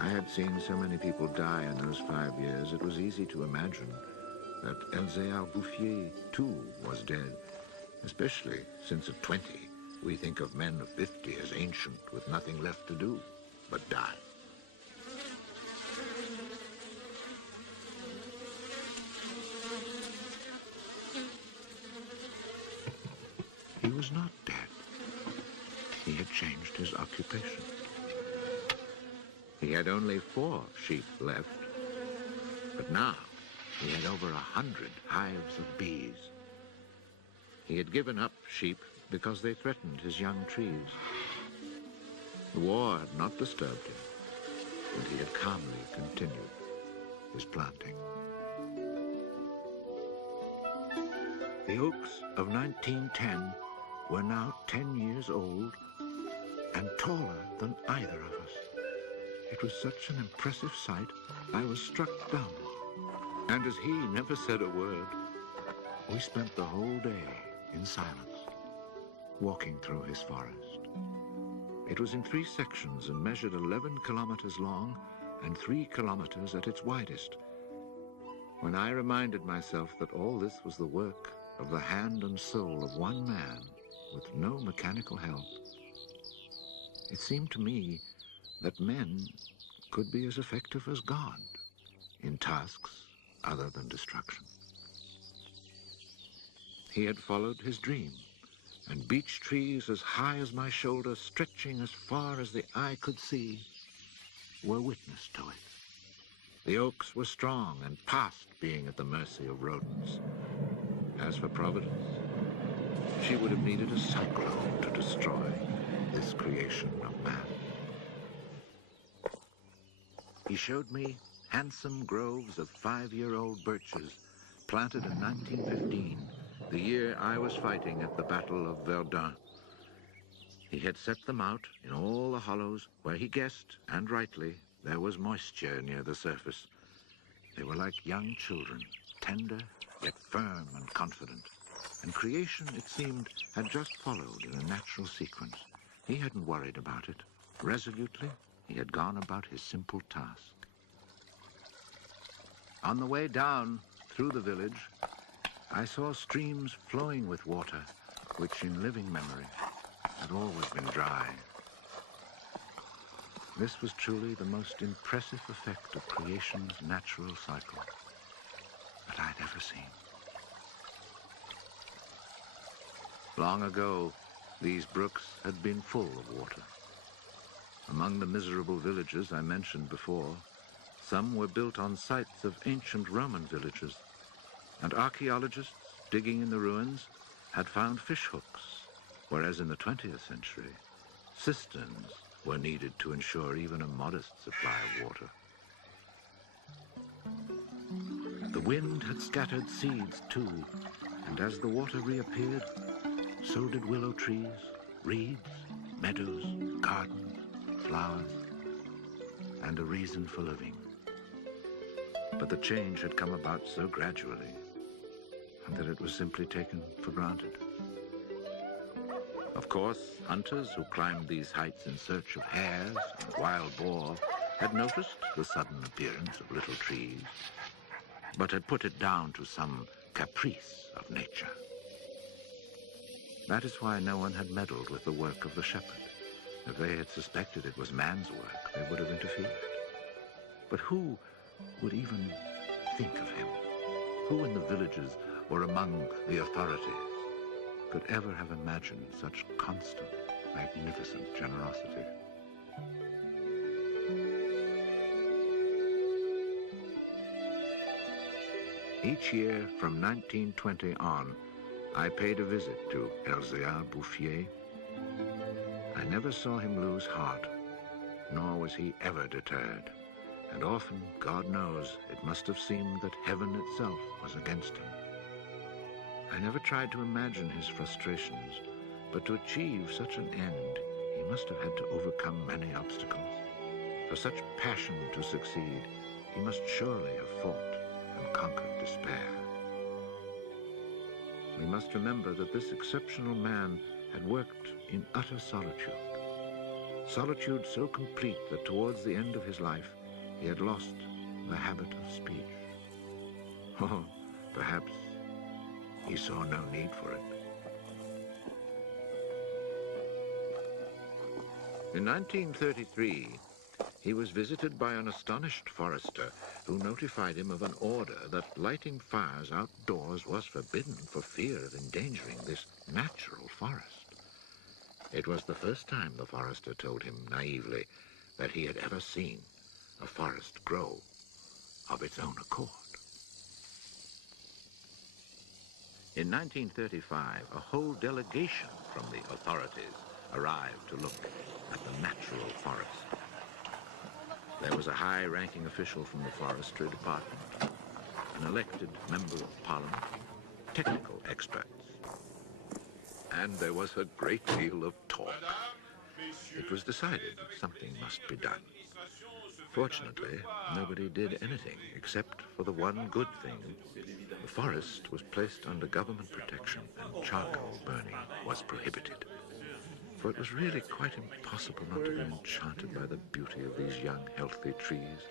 I had seen so many people die in those 5 years, it was easy to imagine that Elzéar Bouffier, too, was dead, especially since at 20, we think of men of 50 as ancient with nothing left to do but die. He was not dead. He had changed his occupation. He had only 4 sheep left, but now he had over 100 hives of bees. He had given up sheep because they threatened his young trees. The war had not disturbed him, and he had calmly continued his planting. The oaks of 1910 were now 10 years old and taller than either of us. It was such an impressive sight, I was struck dumb. And as he never said a word, we spent the whole day in silence, walking through his forest. It was in 3 sections and measured 11 kilometers long and 3 kilometers at its widest. When I reminded myself that all this was the work of the hand and soul of one man with no mechanical help, it seemed to me that men could be as effective as God in tasks other than destruction. He had followed his dream, and beech trees as high as my shoulder, stretching as far as the eye could see, were witness to it. The oaks were strong and past being at the mercy of rodents. As for Providence, she would have needed a cyclone to destroy this creation of man. He showed me handsome groves of 5-year-old birches planted in 1915, the year I was fighting at the Battle of Verdun. He had set them out in all the hollows where he guessed, and rightly, there was moisture near the surface. They were like young children, tender yet firm and confident. And creation, it seemed, had just followed in a natural sequence. He hadn't worried about it. Resolutely, he had gone about his simple task. On the way down through the village, I saw streams flowing with water, which in living memory had always been dry. This was truly the most impressive effect of creation's natural cycle that I'd ever seen. Long ago, these brooks had been full of water. Among the miserable villages I mentioned before, some were built on sites of ancient Roman villages, and archaeologists digging in the ruins had found fish hooks, whereas in the 20th century, cisterns were needed to ensure even a modest supply of water. The wind had scattered seeds too, and as the water reappeared, so did willow trees, reeds, meadows, gardens, flowers, and a reason for living. But the change had come about so gradually, and that it was simply taken for granted. Of course, hunters who climbed these heights in search of hares and wild boar had noticed the sudden appearance of little trees, but had put it down to some caprice of nature. That is why no one had meddled with the work of the shepherd. If they had suspected it was man's work, they would have interfered. But who would even think of him? Who in the villages or among the authorities could ever have imagined such constant, magnificent generosity? Each year from 1920 on, I paid a visit to Elzéar Bouffier. I never saw him lose heart, nor was he ever deterred. And often, God knows, it must have seemed that heaven itself was against him. I never tried to imagine his frustrations, but to achieve such an end, he must have had to overcome many obstacles. For such passion to succeed, he must surely have fought and conquered despair. We must remember that this exceptional man had worked in utter solitude. solitude so complete that towards the end of his life, he had lost the habit of speech. Oh, perhaps he saw no need for it. In 1933, he was visited by an astonished forester who notified him of an order that lighting fires outdoors was forbidden for fear of endangering this natural forest. It was the first time the forester told him naively that he had ever seen a forest grow of its own accord. In 1935, a whole delegation from the authorities arrived to look at the natural forest. There was a high-ranking official from the forestry department, an elected member of parliament, technical experts, and there was a great deal of talk. It was decided that something must be done. Fortunately, nobody did anything except for the one good thing. The forest was placed under government protection and charcoal burning was prohibited. For it was really quite impossible not to be enchanted by the beauty of these young, healthy trees.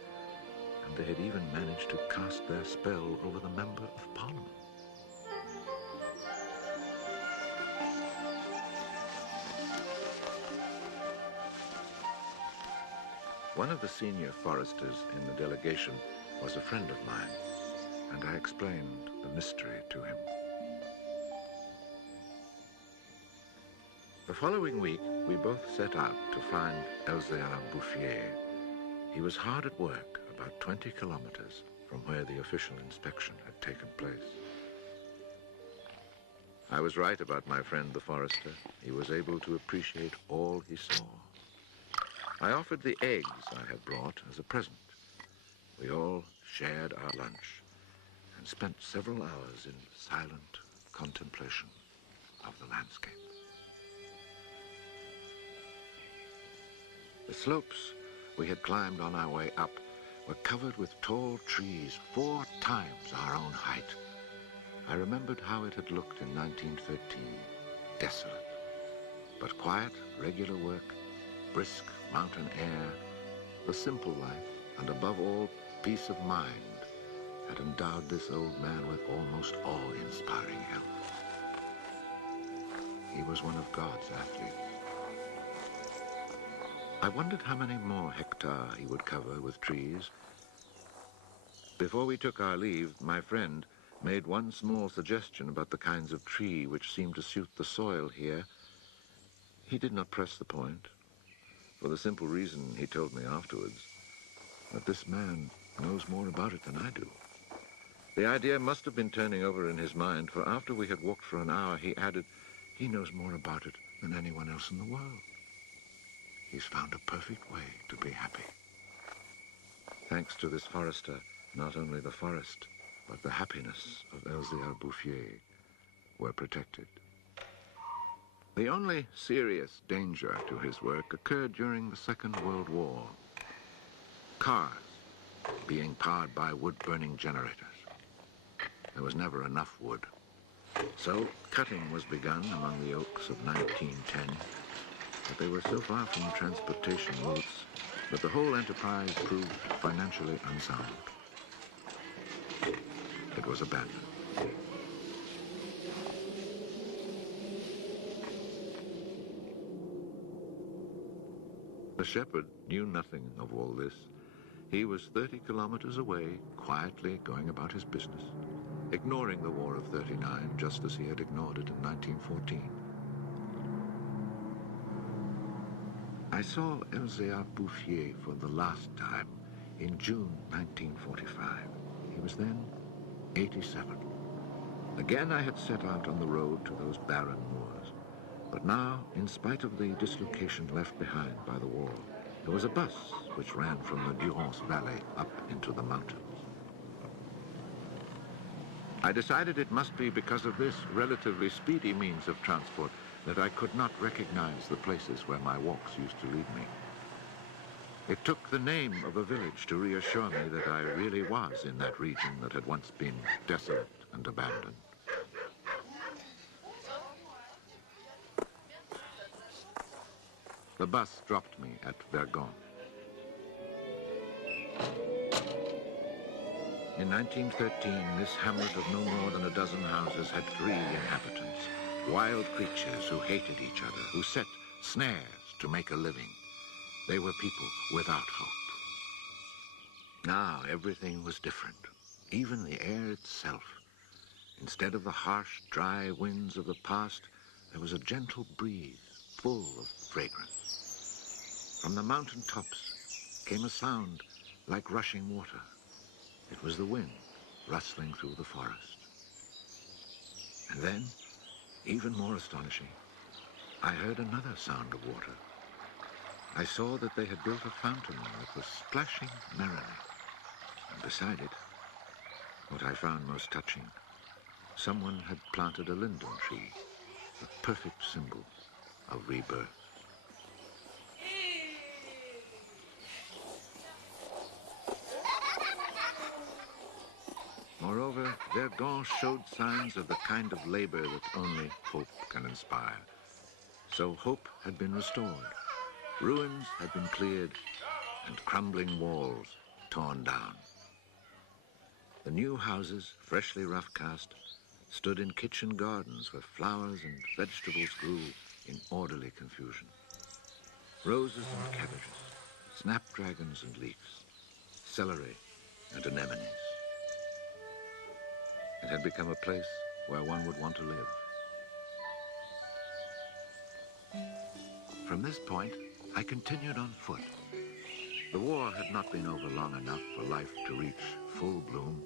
And they had even managed to cast their spell over the Member of Parliament. One of the senior foresters in the delegation was a friend of mine, and I explained the mystery to him. The following week, we both set out to find Elzéar Bouffier. He was hard at work, about 20 kilometers from where the official inspection had taken place. I was right about my friend the forester. He was able to appreciate all he saw. I offered the eggs I had brought as a present. We all shared our lunch and spent several hours in silent contemplation of the landscape. The slopes we had climbed on our way up were covered with tall trees 4 times our own height. I remembered how it had looked in 1913, desolate, but quiet, regular work, brisk mountain air, the simple life, and above all, peace of mind, had endowed this old man with almost awe-inspiring health. He was one of God's athletes. I wondered how many more hectares he would cover with trees. Before we took our leave, my friend made one small suggestion about the kinds of tree which seemed to suit the soil here. He did not press the point, for the simple reason, he told me afterwards, that this man knows more about it than I do. The idea must have been turning over in his mind, for after we had walked for an hour, he added, he knows more about it than anyone else in the world. He's found a perfect way to be happy. Thanks to this forester, not only the forest, but the happiness of Elzéar Bouffier were protected. The only serious danger to his work occurred during the Second World War. Cars being powered by wood-burning generators. There was never enough wood. So cutting was begun among the oaks of 1910, but they were so far from transportation routes that the whole enterprise proved financially unsound. It was abandoned. The shepherd knew nothing of all this. He was 30 kilometers away, quietly going about his business, ignoring the War of '39 just as he had ignored it in 1914. I saw Elzéar Bouffier for the last time in June 1945. He was then 87. Again I had set out on the road to those barren moors. But now, in spite of the dislocation left behind by the war, there was a bus which ran from the Durance Valley up into the mountains. I decided it must be because of this relatively speedy means of transport that I could not recognize the places where my walks used to lead me. It took the name of a village to reassure me that I really was in that region that had once been desolate and abandoned. The bus dropped me at Vergon. In 1913, this hamlet of no more than a dozen houses had 3 inhabitants, wild creatures who hated each other, who set snares to make a living. They were people without hope. Now everything was different, even the air itself. Instead of the harsh, dry winds of the past, there was a gentle breeze, full of fragrance. From the mountain tops came a sound like rushing water. It was the wind rustling through the forest. And then, even more astonishing, I heard another sound of water. I saw that they had built a fountain that was splashing merrily. And beside it, what I found most touching, someone had planted a linden tree, a perfect symbol of rebirth. Moreover, Vergon showed signs of the kind of labor that only hope can inspire. So hope had been restored. Ruins had been cleared and crumbling walls torn down. The new houses, freshly rough-cast, stood in kitchen gardens where flowers and vegetables grew in orderly confusion. Roses and cabbages, snapdragons and leeks, celery and anemones. It had become a place where one would want to live. From this point, I continued on foot. The war had not been over long enough for life to reach full bloom,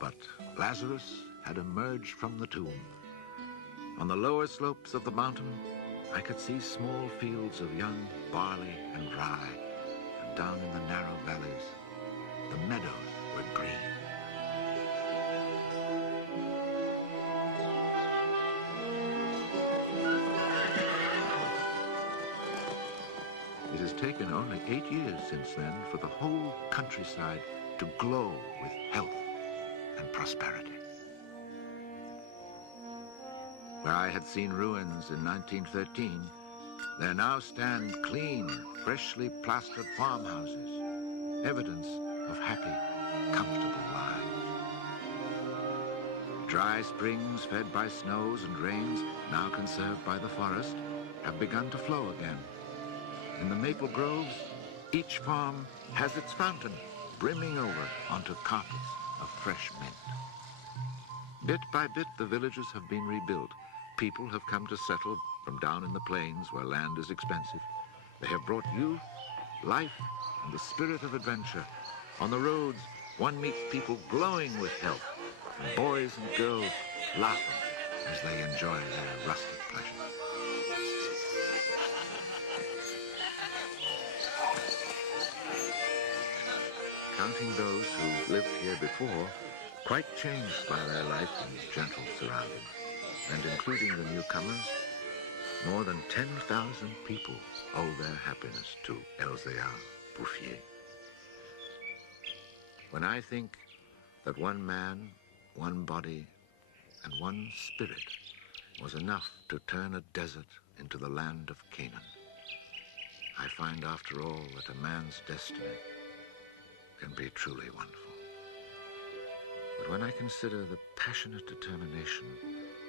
but Lazarus had emerged from the tomb. On the lower slopes of the mountain, I could see small fields of young barley and rye, and down in the narrow valleys, the meadows were green. It has taken only 8 years since then for the whole countryside to glow with health and prosperity. Where I had seen ruins in 1913, there now stand clean, freshly plastered farmhouses, evidence of happy, comfortable lives. Dry springs fed by snows and rains, now conserved by the forest, have begun to flow again. In the maple groves, each farm has its fountain brimming over onto carpets of fresh mint. Bit by bit, the villages have been rebuilt. People have come to settle from down in the plains where land is expensive. They have brought youth, life, and the spirit of adventure. On the roads, one meets people glowing with health, and boys and girls laughing as they enjoy their rustic pleasures. Counting those who lived here before, quite changed by their life in gentle surroundings, and including the newcomers, more than 10,000 people owe their happiness to Elzéar Bouffier. When I think that one man, one body, and one spirit was enough to turn a desert into the land of Canaan, I find after all that a man's destiny can be truly wonderful. But when I consider the passionate determination,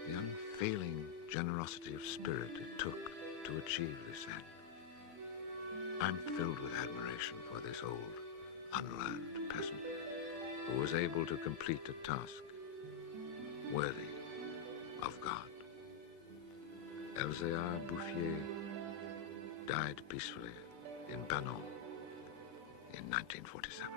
the unfailing generosity of spirit it took to achieve this end, I'm filled with admiration for this old, unlearned peasant who was able to complete a task worthy of God. Elzéar Bouffier died peacefully in Banon in 1947.